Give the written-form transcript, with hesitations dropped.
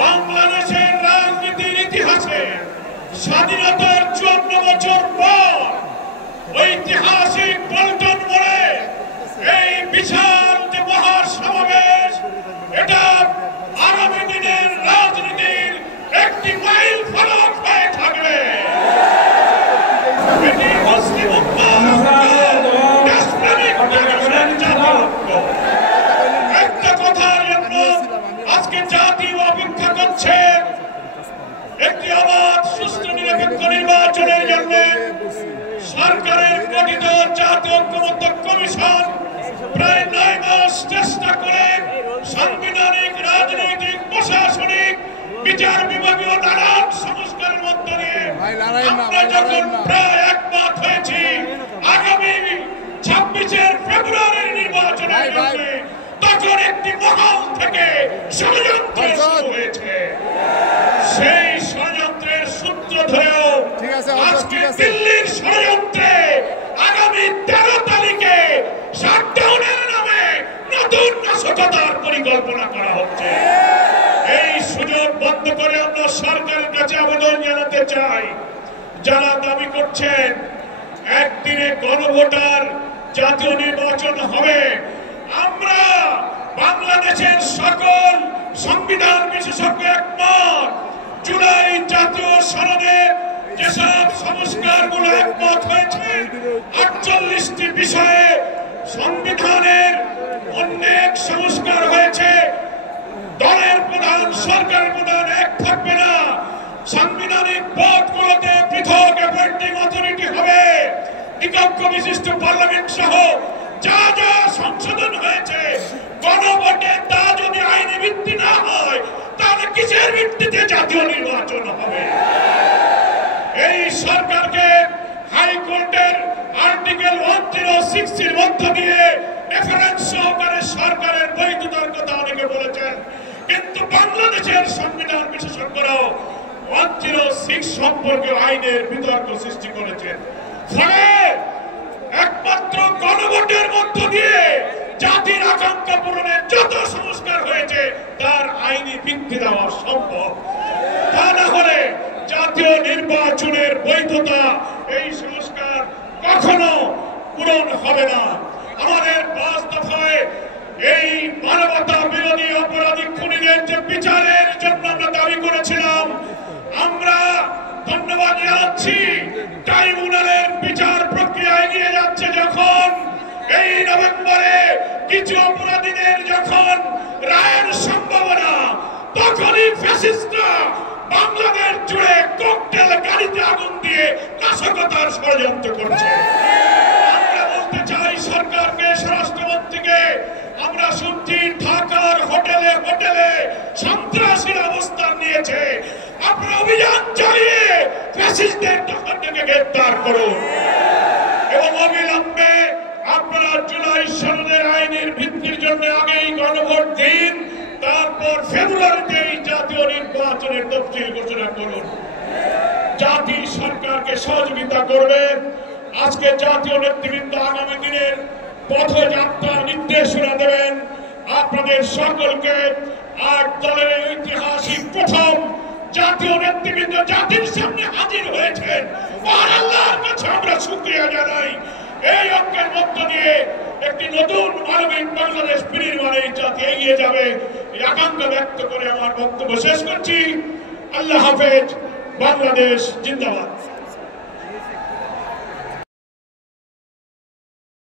বাংলাদেশের রাজনীতির ইতিহাসে স্বাধীনতার 54 বছর পর ঐতিহাসিক পল্টন মোড়ে এই বিশাল যে মহাসমাবেশ, এটা আগামী দিনের রাজনীতির একটি মাইল ফলক হয়ে থাকবে। এটি মুসলিম একটা কথার জন্য আজকে জাতি অপেক্ষা করছে, একটি অবাধ সুষ্ঠু নিরপেক্ষ নির্বাচনের জন্য সরকারের গঠিত জাতীয় ঐক্যমত্য কমিশন প্রায় 9 মাস চেষ্টা করে সাংবিধানিক, রাজনৈতিক, প্রশাসনিক, বিচার বিভাগীয় নানান সংস্কারের মধ্য দিয়ে আমরা যখন প্রায় একমত হয়েছি আগামী 26 ফেব্রুয়ারির নির্বাচনের জন্য, তখন একটি মহল থেকে ষড়যন্ত্র শুরু হয়েছে। সেই ষড়যন্ত্রের সূত্র ধরেও আজকে দিল্লির ষড়যন্ত্রে আগামী 13 তারিখে শাটডাউনের নামে নতুন নাশকতার পরিকল্পনা করা হচ্ছে। এই সুযোগ বন্ধ করে আমরা সরকারের কাছে আবেদন জানাতে চাই, যারা দাবি করছেন একদিনে গণভোটার জাতীয় নির্বাচন হবে। আমরা বাংলাদেশের সকল সংবিধান বিশেষজ্ঞ একমত, জুলাই জাতীয় সনদে যেসব সংস্কারগুলো একমত হয়েছে, 48টি বিষয়ে সংবিধানের অনেক সংস্কার হয়েছে। দলের প্রধান, সরকারের প্রধান এক থাকবে না। সাংবিধানিক পদগুলোতে পৃথক অ্যাপয়েন্টিং অথরিটি হবে। নিরপেক্ষ বিশিষ্ট পার্লামেন্ট সহ যা যা সংশোধন হয়েছে গণভোটে, তা যদি আইনি ভিত্তি না হয় তাহলে কিসের ভিত্তিতে জাতীয় নির্বাচন হবে? এই সরকারকে হাইকোর্টের আর্টিকেল 106 এর মধ্য দিয়ে রেফারেন্স সহকারে সরকারের বৈধতার কথা অনেকে বলেছেন, কিন্তু বাংলাদেশের সংবিধান বিশেষজ্ঞরাও 106 সম্পর্কে আইনের বিতর্ক সৃষ্টি করেছেন। ফলে একমাত্র গণভোটের মধ্য দিয়ে জাতির আকাঙ্ক্ষা পূরণের যত সংস্কার হয়েছে তার আইনি ভিত্তি দেওয়া সম্ভব। তা না হলে জাতীয় নির্বাচনের বৈধতা, এই সংস্কার কখনো পূরণ হবে না। আমাদের 5 দফায় এই মানবতা বিরোধী অপরাধী খুনিদের যে বিচারের জন্য আমরা দাবি করেছিলাম, আমরা ধন্যবাদ জানাচ্ছি ট্রাইব্যুনালের বিচার প্রক্রিয়া এগিয়ে যাচ্ছে। যখন এই নভেম্বরে কিছু অপরাধীদের যখন রায়ের সম্ভাবনা, তখনই ফ্যাসিস্টরা বাংলাদেশ জুড়ে ককটেল গাড়িতে আগুন দিয়ে নাশকতার ষড়যন্ত্র করছে। আমরা বলতে চাই সরকারকে, স্বরাষ্ট্রমন্ত্রীকে, আমরা শুনছি ঢাকার হোটেলে হোটেলে সন্ত্রাসীর অবস্থান নিয়েছে। আপনারা অভিযান চালিয়ে ফ্যাসিস্টদের দখলটাকে গ্রেফতার করুন এবং অবিলম্বে আপনারা জুলাই সনদের আইনের ভিত্তির জন্য আগেই গণভোট দিন, তারপর ফেব্রুয়ারিতে জাতীয় নির্বাচনের তফসিল ঘোষণা করুন। জাতি সরকারকে সহযোগিতা করবে। আজকে জাতীয় নেতৃবৃন্দ আগামী দিনের পথযাত্রার নির্দেশনা দেবেন আপনাদের সকলকে। 8 দলের ঐতিহাসিক প্রথম জাতীয় নেতৃবৃন্দ জাতির সামনে হাজির হয়েছেন। মহান আল্লাহর কাছে আমরা শুকরিয়া জানাই। এই ঐক্যের মধ্য দিয়ে একটি নতুন মানবিক বাংলাদেশ বিনির্মাণে জাতি এগিয়ে যাবে, এই আকাঙ্ক্ষা ব্যক্ত করে আমার বক্তব্য শেষ করছি। আল্লাহ হাফেজ। বাংলাদেশ জিন্দাবাদ।